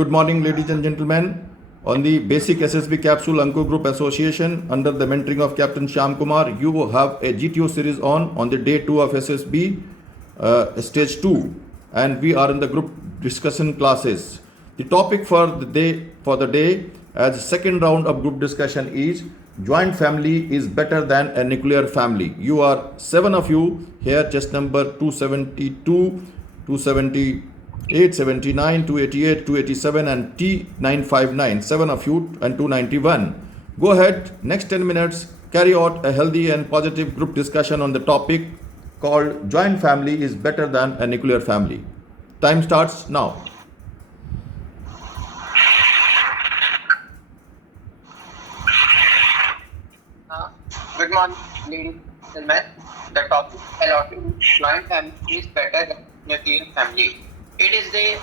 Good morning, ladies and gentlemen. On the basic SSB Capsule Anko Group Association, under the mentoring of Captain Shyam Kumar, you have a GTO series on the day 2 of SSB stage 2, and we are in the group discussion classes. The topic for the day as second round of group discussion is joint family is better than a nuclear family. You are 7 of you here, just number 272, 278, 79, 288, 287 and T959, 7 of you and 291. Go ahead, next 10 minutes, carry out a healthy and positive group discussion on the topic called joint family is better than a nuclear family. Time starts now. Good morning, ladies and gentlemen. The topic allotted joint family is better than nuclear family. It is the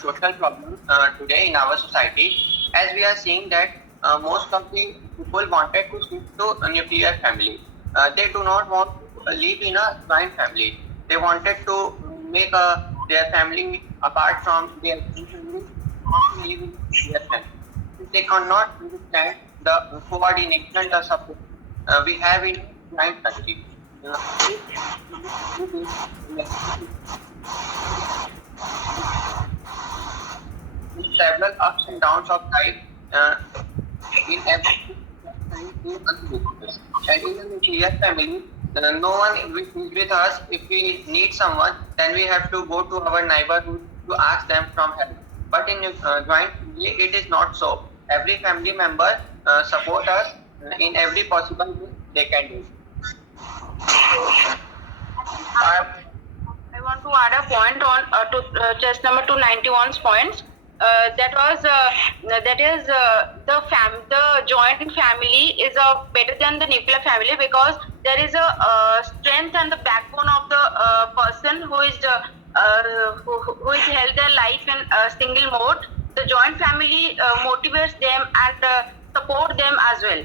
social problem today in our society, as we are seeing that most of the people wanted to shift to a nuclear family. They do not want to live in a joint family. They wanted to make their family apart from their family, want to live in their family. They cannot understand the coordination, the support we have in joint family. Several ups and downs of life in every and in a nuclear family, no one will be with us. If we need someone, then we have to go to our neighborhood to ask them from help. But in joint family, it is not so. Every family member support us in every possible way they can do. I want to add a point on to chess number 291's points. That is the joint family is better than the nuclear family, because there is a strength and the backbone of the person who is held their life in a single mode. The joint family motivates them and support them as well.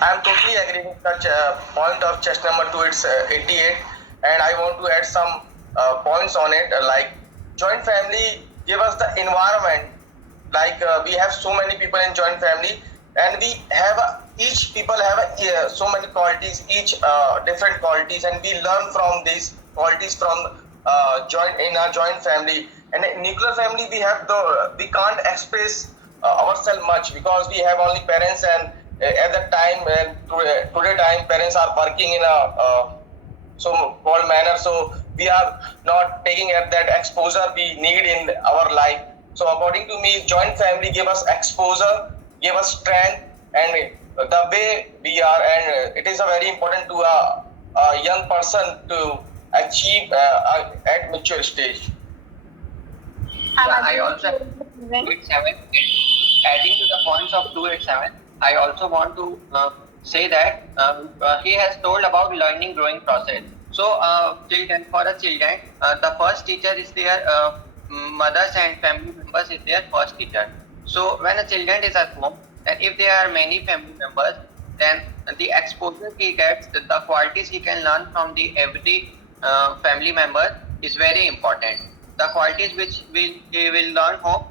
I am totally agree with such point of chess number 2. It's 88, and I want to add some points on it. Like joint family give us the environment. Like we have so many people in joint family, and we have each people have so many qualities, each different qualities, and we learn from these qualities from in a joint family. And in nuclear family, we can't express ourselves much, because we have only parents, and at that time and today time parents are working in a so called manner, so we are not taking at that exposure we need in our life. So according to me, joint family give us exposure, give us strength, and the way we are, and it is a very important to a young person to achieve at mature stage. I also 287, adding to the points of 287, I also want to say that he has told about learning growing process. So children, for the children, the first teacher is their mothers and family members is their first teacher. So when a children is at home, and if there are many family members, then the exposure he gets, the qualities he can learn from the every family member is very important. The qualities which he will learn home,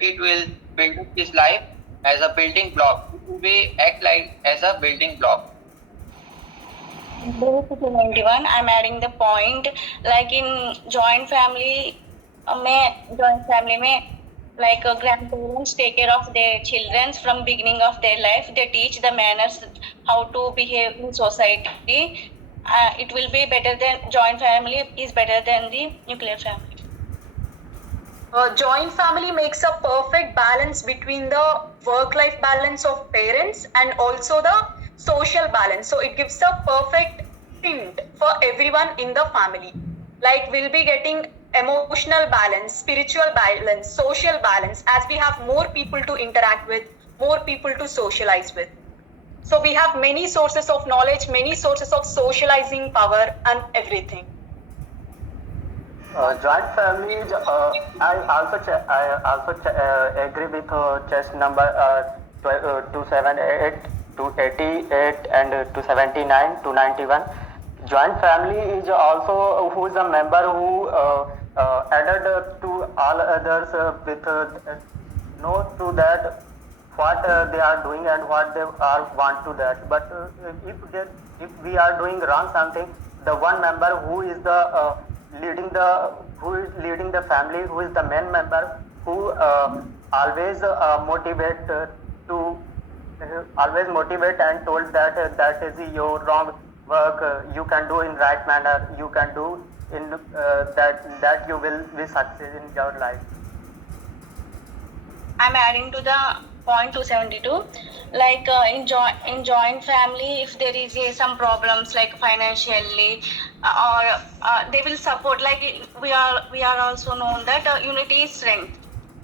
it will build his life as a building block. We act like as a building block. 91, I'm adding the point, like in joint family में like grandparents take care of their children from beginning of their life. They teach the manners, how to behave in society. It will be better than joint family is better than the nuclear family. Joint family makes a perfect balance between the work-life balance of parents and also the social balance. So it gives a perfect hint for everyone in the family. Like we'll be getting emotional balance, spiritual balance, social balance, as we have more people to interact with, more people to socialize with. So we have many sources of knowledge, many sources of socializing power and everything. Joint family, I also agree with chess number 278, 288 and 279, 291. Joint family is also who is a member who added to all others with know to that what they are doing and what they are want to that. But if we are doing wrong something, the one member who is the leading the family, who is the main member, who always always motivate and told that that is your wrong work, you can do in right manner, you can do in that you will be success in your life. I'm adding to the point 272. Like in joint family, if there is some problems like financially, or they will support. Like we are also known that unity is strength.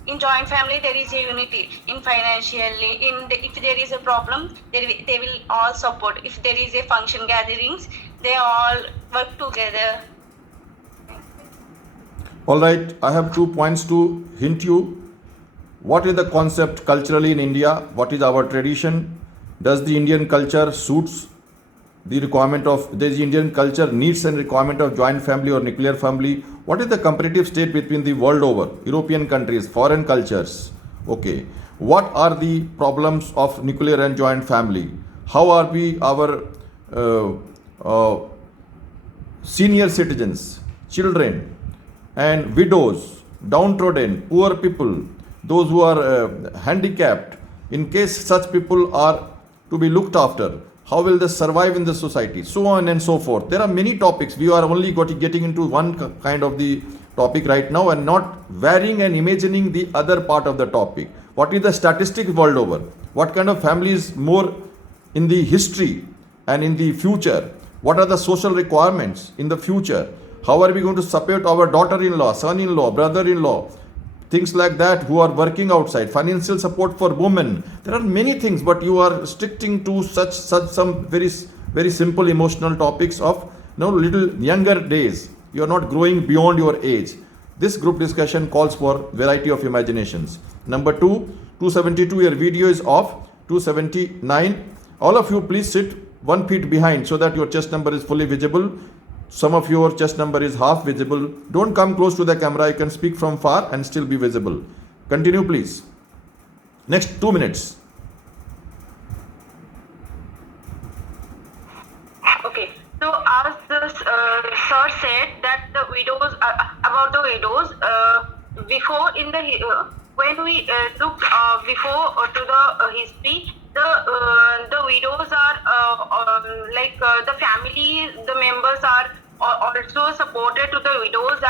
In joint family, there is a unity in financially. If there is a problem, they will all support. If there is a function gatherings, they all work together. All right, I have 2 points to hint you. What is the concept culturally in India? What is our tradition? Does the Indian culture suits the requirement of, does the Indian culture needs and requirement of joint family or nuclear family? What is the comparative state between the world over, European countries, foreign cultures? Okay. What are the problems of nuclear and joint family? How are we, our senior citizens, children and widows, downtrodden, poor people, those who are handicapped, in case such people are to be looked after, how will they survive in the society, so on and so forth. There are many topics. We are only getting into one kind of the topic right now and not varying and imagining the other part of the topic. What is the statistic world over? What kind of families more in the history and in the future? What are the social requirements in the future? How are we going to support our daughter-in-law, son-in-law, brother-in-law? Things like that who are working outside, financial support for women. There are many things, but you are sticking to such some very simple emotional topics of little younger days. You are not growing beyond your age. This group discussion calls for variety of imaginations. Number 2, 272, your video is off. 279, all of you please sit 1 feet behind so that your chest number is fully visible. Some of your chest number is half visible. Don't come close to the camera. You can speak from far and still be visible. Continue, please. Next 2 minutes. Okay. So as the sir said that the widows about the widows before in the when we look before to the history, the widows are like the family, the members are also supported to the widows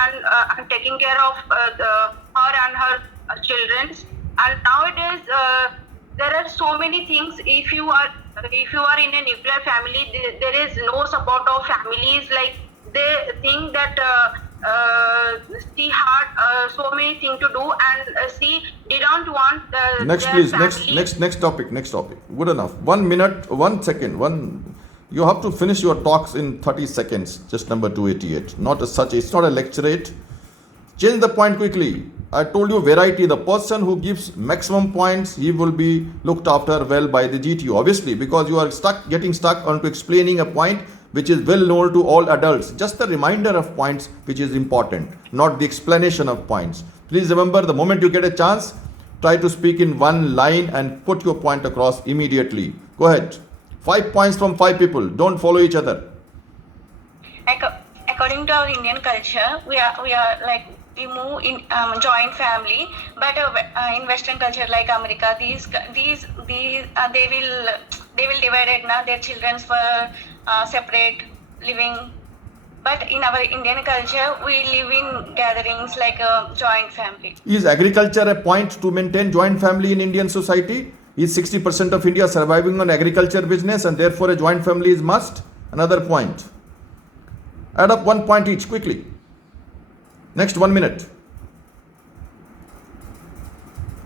and taking care of her and her children. And nowadays there are so many things. If you are in a nuclear family, there is no support of families. Like they think that she had so many things to do, and she didn't want Next, their please. family. Next topic. Good enough. 1 minute, 1 second. You have to finish your talks in 30 seconds. Just number 288. It's not a lecturate. Change the point quickly. I told you variety. The person who gives maximum points, he will be looked after well by the GTU. Obviously, because you are getting stuck onto explaining a point which is well known to all adults. Just the reminder of points which is important, not the explanation of points. Please remember, the moment you get a chance, try to speak in one line and put your point across immediately. Go ahead. 5 points from 5 people. Don't follow each other. According to our Indian culture, we are like we move in joint family, but in Western culture like America, these they will divide it now their children for separate living. But in our Indian culture, we live in gatherings like a joint family. Is agriculture a point to maintain joint family in Indian society? Is 60% of India surviving on agriculture business and therefore a joint family is must? Another point. Add up 1 point each quickly. Next 1 minute.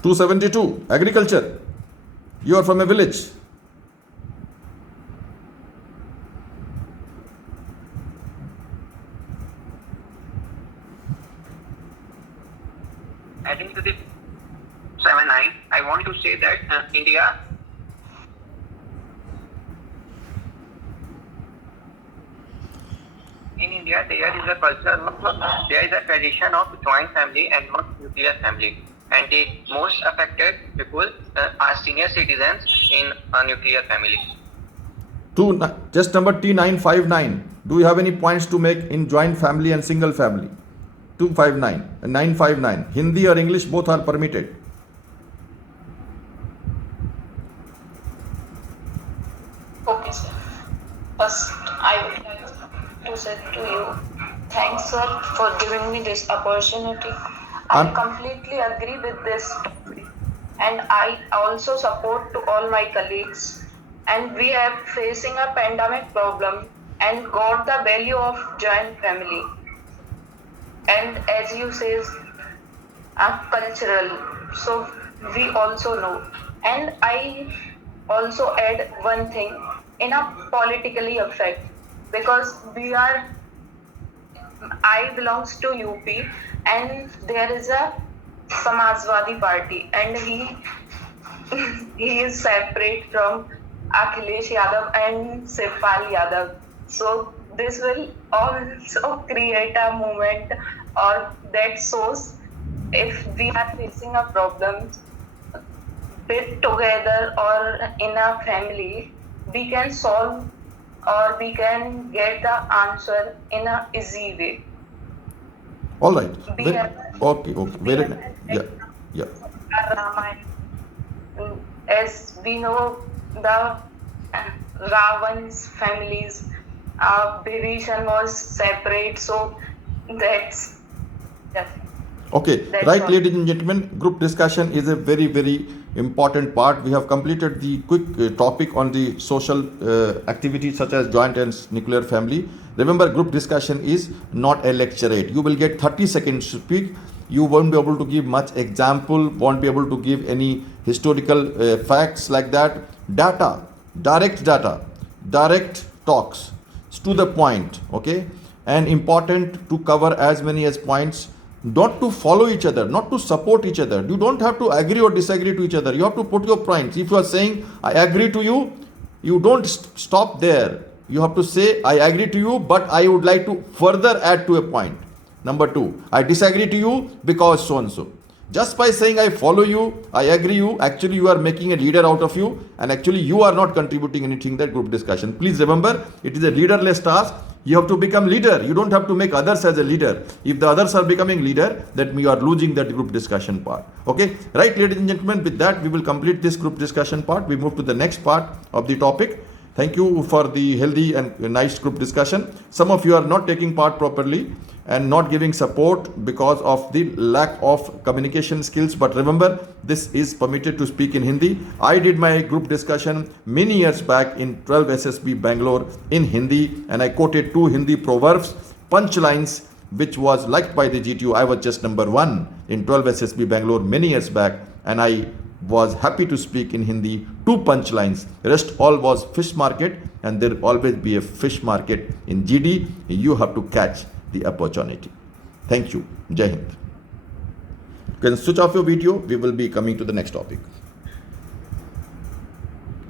272. Agriculture. You are from a village. Adding to the 79, I want to say that India in India there is a culture of, there is a tradition of joint family and not nuclear family. And the most affected people are senior citizens in a nuclear family. Just number T959. Do you have any points to make in joint family and single family? 259 and 959. Hindi or English, both are permitted. Okay, sir. First, I would like to say to you, thanks, sir, for giving me this opportunity. I completely agree with this, and I also support to all my colleagues. And we are facing a pandemic problem and got the value of joint family. And as you say, cultural. So we also know. And I also add one thing in a politically effect, because I belongs to UP and there is a Samajwadi Party and he is separate from Akhilesh Yadav and Shivpal Yadav. So this will also create a movement or that shows if we are facing a problem with together or in a family, we can solve or we can get the answer in a easy way. All right. Okay. Very nice. Yeah. As we know, the Ravan's families, Bhibhishan was separate, so that's Okay, That's right, all. ladies and gentlemen, group discussion is a very, very important part. We have completed the quick topic on the social activities such as joint and nuclear family. Remember, group discussion is not a lecturate. You will get 30 seconds to speak. You won't be able to give much example, won't be able to give any historical facts like that. Data, direct talks, to the point, okay? And important to cover as many as points, not to follow each other, not to support each other. You don't have to agree or disagree to each other. You have to put your points. If you are saying, I agree to you, you don't stop there. You have to say, I agree to you, but I would like to further add to a point. Number 2, I disagree to you because so and so. Just by saying I follow you, I agree you, actually you are making a leader out of you, and actually you are not contributing anything in that group discussion. Please remember, it is a leaderless task. You have to become leader. You don't have to make others as a leader. If the others are becoming leader, that means you are losing that group discussion part. Okay, right, ladies and gentlemen, with that we will complete this group discussion part. We move to the next part of the topic. Thank you for the healthy and nice group discussion. Some of you are not taking part properly and not giving support because of the lack of communication skills. But remember, this is permitted to speak in Hindi. I did my group discussion many years back in 12 SSB Bangalore in Hindi, and I quoted 2 Hindi proverbs, punchlines, which was liked by the GTU. I was just number 1 in 12 SSB Bangalore many years back, and I was happy to speak in Hindi 2 punchlines. Rest all was fish market, and there will always be a fish market in GD. You have to catch the opportunity. Thank you. Jai Hind. You can switch off your video. We will be coming to the next topic.